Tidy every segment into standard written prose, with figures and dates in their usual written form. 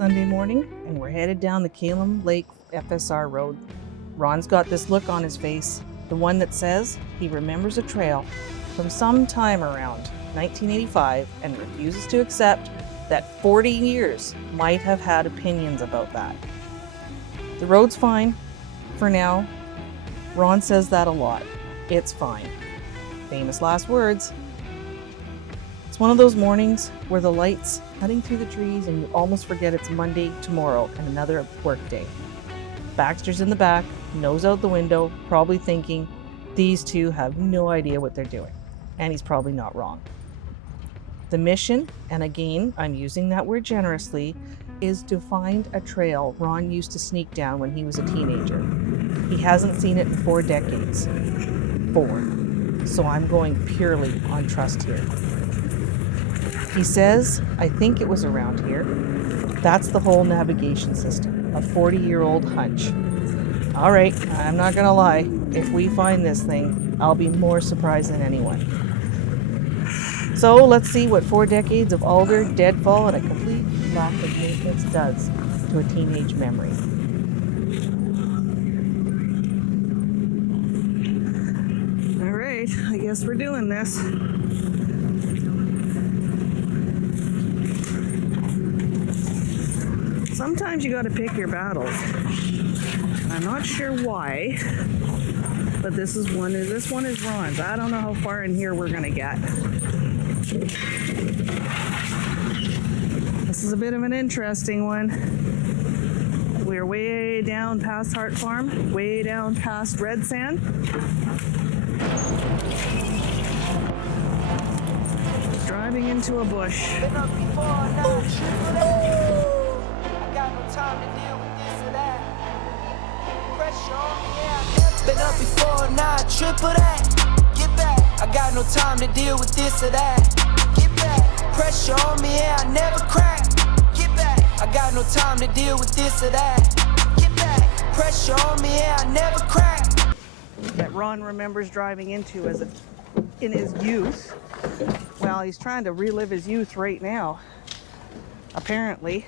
Sunday morning, and we're headed down the Kalum Lake FSR Road. Ron's got this look on his face, the one that says he remembers a trail from some time around 1985 and refuses to accept that 40 years might have had opinions about that. The road's fine for now. Ron says that a lot. It's fine. Famous last words. It's one of those mornings where the light's cutting through the trees and you almost forget it's Monday tomorrow and another work day. Baxter's in the back, nose out the window, probably thinking these two have no idea what they're doing. And he's probably not wrong. The mission, and again, I'm using that word generously, is to find a trail Ron used to sneak down when he was a teenager. He hasn't seen it in 4 decades. 4. So I'm going purely on trust here. He says, I think it was around here. That's the whole navigation system, a 40-year-old hunch. All right, I'm not gonna lie. If we find this thing, I'll be more surprised than anyone. So let's see what 4 decades of alder, deadfall, and a complete lack of maintenance does to a teenage memory. All right, I guess we're doing this. Sometimes you got to pick your battles. I'm not sure why, but this one is Ron's. I don't know how far in here we're gonna get. This is a bit of an interesting one. We're way down past Hart Farm, way down past Red Sand. Driving into a bush. Been up before, now I triple that. Get back, I got no time to deal with this or that. Get back, pressure on me, yeah, I never crack. Get back, I got no time to deal with this or that. Get back, pressure on me, yeah, I never crack. That Ron remembers driving into in his youth. Well, he's trying to relive his youth right now, apparently.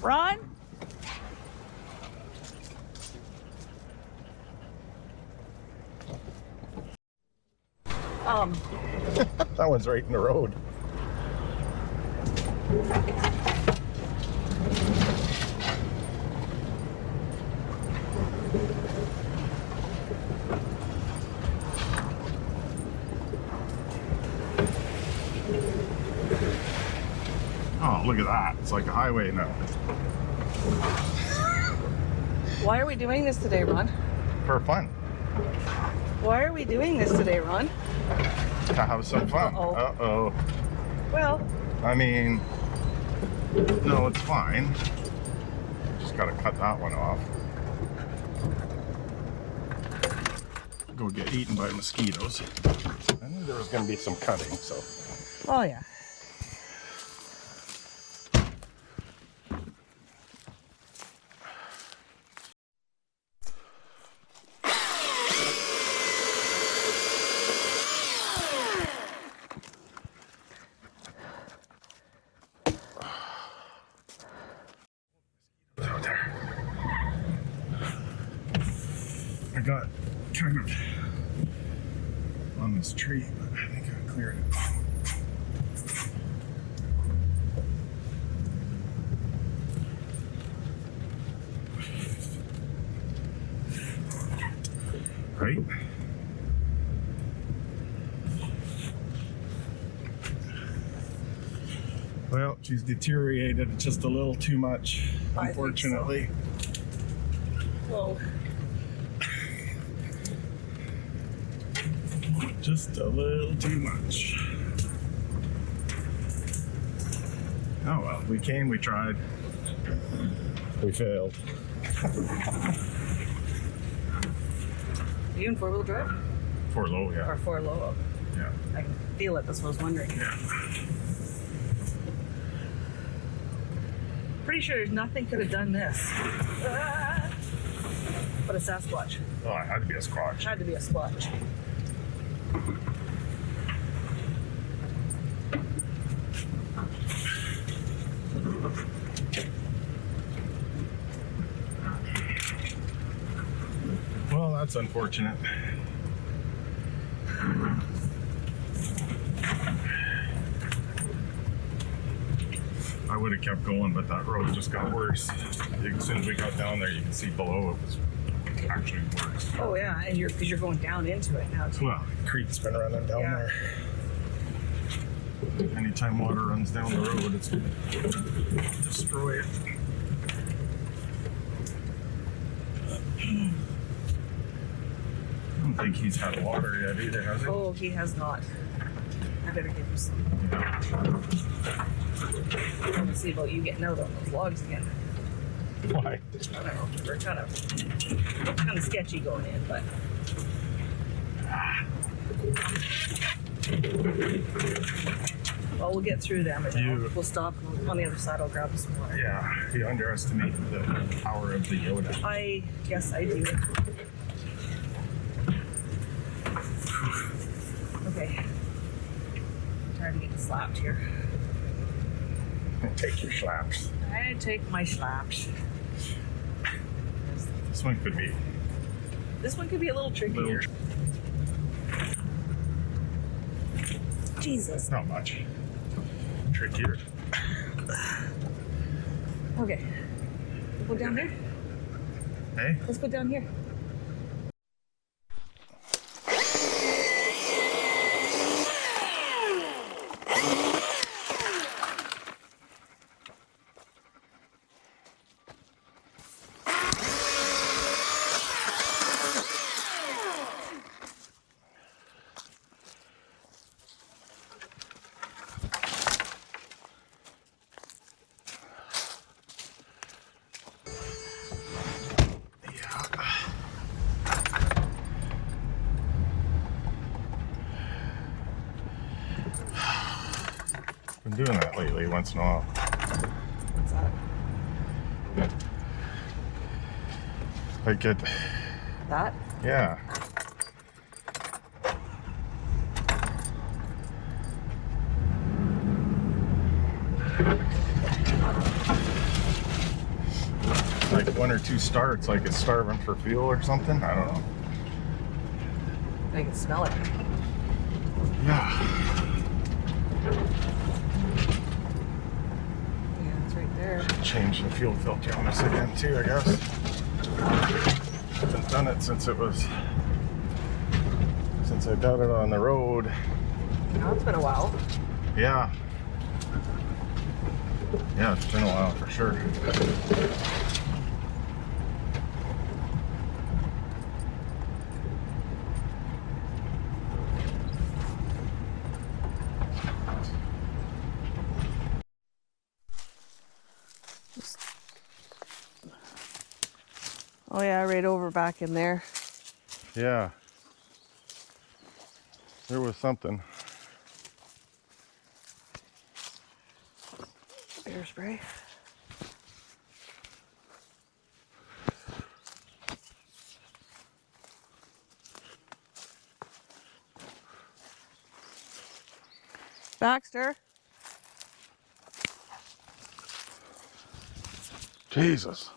Ron? That one's right in the road. Oh, look at that. It's like a highway now. Why are we doing this today, Ron? For fun. Why are we doing this today, Ron? To have some fun. Uh-oh. Uh-oh. Well, I mean, no, it's fine. Just gotta cut that one off. Go get eaten by mosquitoes. I knew there was gonna be some cutting, so. oh yeah. Out there. I got kind of on this tree, but I think I cleared it. Right? Well, she's deteriorated just a little too much, unfortunately. Whoa. Just a little too much. Oh well, we came, we tried. We failed. Are you in four-wheel drive? For low, yeah. Or four low? Yeah. I can feel it, that's what I was wondering. Yeah. Pretty sure there's nothing could have done this. But a Sasquatch. Oh, it had to be a squatch. Had to be a Squatch. Well, that's unfortunate. I would have kept going, but that road just got worse. As soon as we got down there, you can see below it was actually worse. Oh yeah, and because you're going down into it now too. Well, the creek's been running down Yeah. there. Anytime water runs down the road, it's gonna destroy it. I don't think he's had water yet either, has he? Oh, he has not. I better give him some. I want to see about you getting out on those logs again. Why? I don't know. We're kind of sketchy going in, but. Well, we'll get through them, and we'll stop on the other side. I'll grab some water. Yeah, you underestimated the power of the Yoda. Yes, I do. Okay. I'm tired of getting slapped here. Take your slaps. I take my slaps. This one could be. This one could be a little trickier. Jesus. Not much. Trickier. Okay. Go down here. Hey? Let's go down here. Been doing that lately once in a while. What's that? Like it. That? Yeah. Like one or two starts, like it's starving for fuel or something. I don't know. I can smell it. Yeah. Yeah, it's right there. Change the fuel filter on this again too, I guess. Haven't done it since I got it on the road. Now it's been a while. Yeah. Yeah, it's been a while for sure. Oh yeah, right over back in there. Yeah. There was something. Bear spray. Baxter. Jesus.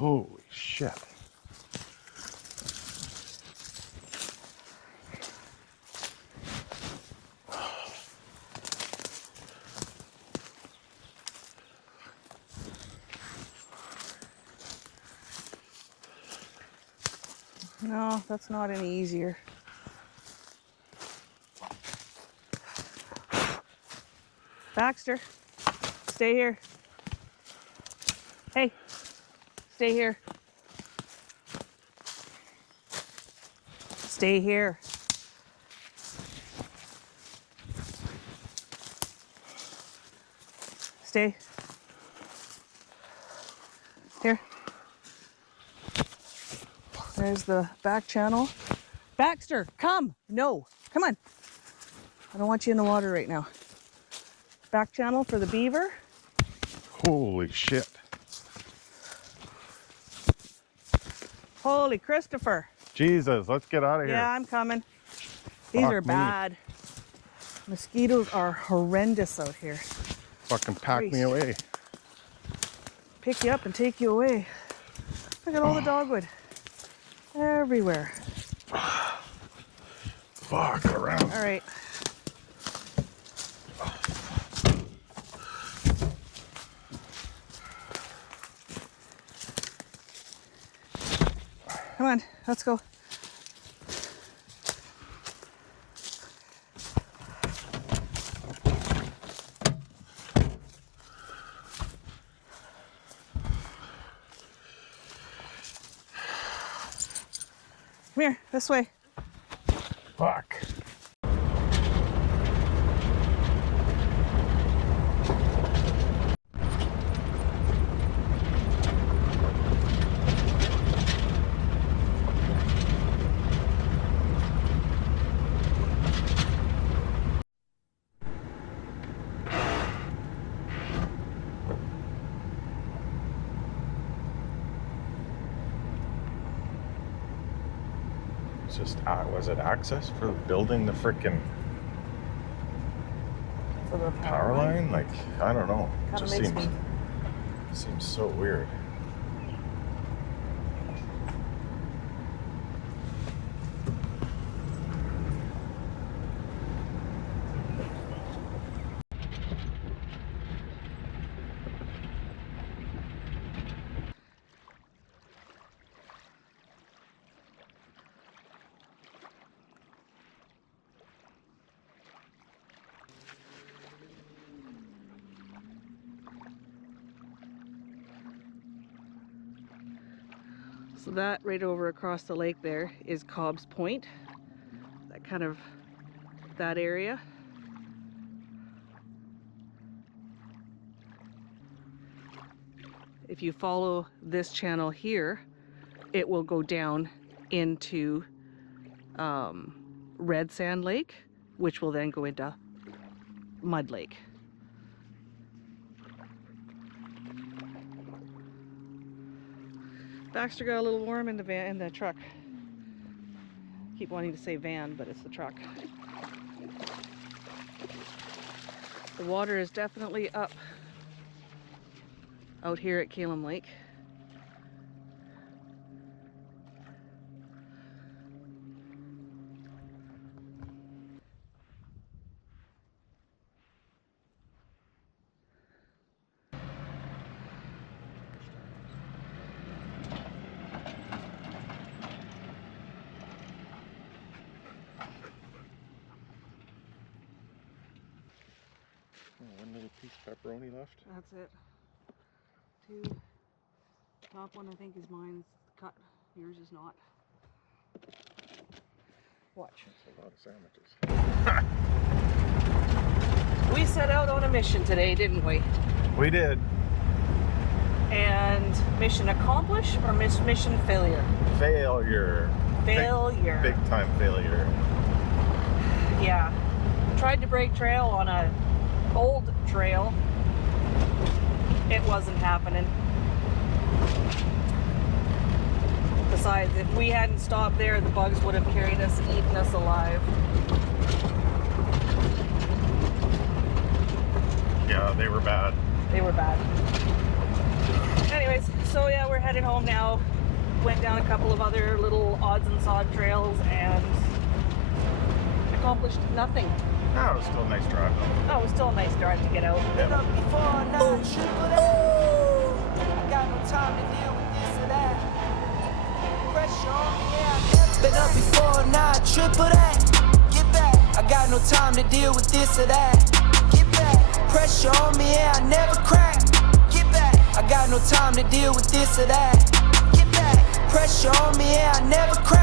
Holy shit. No, that's not any easier. Baxter, stay here. Hey, stay here. Stay here. Stay. Here. There's the back channel. Baxter, come! No, come on. I don't want you in the water right now. Back channel for the beaver. Holy shit. Holy Christopher. Jesus, let's get out of here. Yeah, I'm coming. These Fuck are me. bad. Mosquitoes are horrendous out here. Fucking pack me Christ. away. Pick you up and take you away. Look at all the dogwood. Everywhere. Fuck around. All right. Come on, let's go. Come here, this way. Fuck. It's just, was it access for building the frickin' For the power line? Like, I don't know. It Kinda just makes seems so weird. So that right over across the lake there is Cobb's Point. That kind of, that area. If you follow this channel here, it will go down into Red Sand Lake, which will then go into Mud Lake. Baxter got a little warm in the truck. Keep wanting to say van, but it's the truck. The water is definitely up out here at Kalum Lake. One little piece of pepperoni left. That's it. Two. Top one I think is mine's cut. Yours is not. Watch. That's a lot of sandwiches. We set out on a mission today, didn't we? We did. And mission accomplished or mission failure? Failure. Failure. Big time failure. Yeah. Tried to break trail on a old trail. It wasn't happening. Besides, if we hadn't stopped there, the bugs would have carried us, eaten us alive. Yeah, they were bad. They were bad. Anyways, So yeah, we're headed home now. Went down a couple of other little odds and sod trails and accomplished nothing. No, it was still a nice drive though. Oh, it was still a nice drive to get out. Been up before, now I triple that. I got no time to deal with this or that. Pressure on me, yeah, I never been up before, now I triple that. Get back, I got no time to deal with this or that. Get back, pressure on me, yeah, I never crack. Get back, I got no time to deal with this or that. Get back, pressure on me, yeah, I never crack.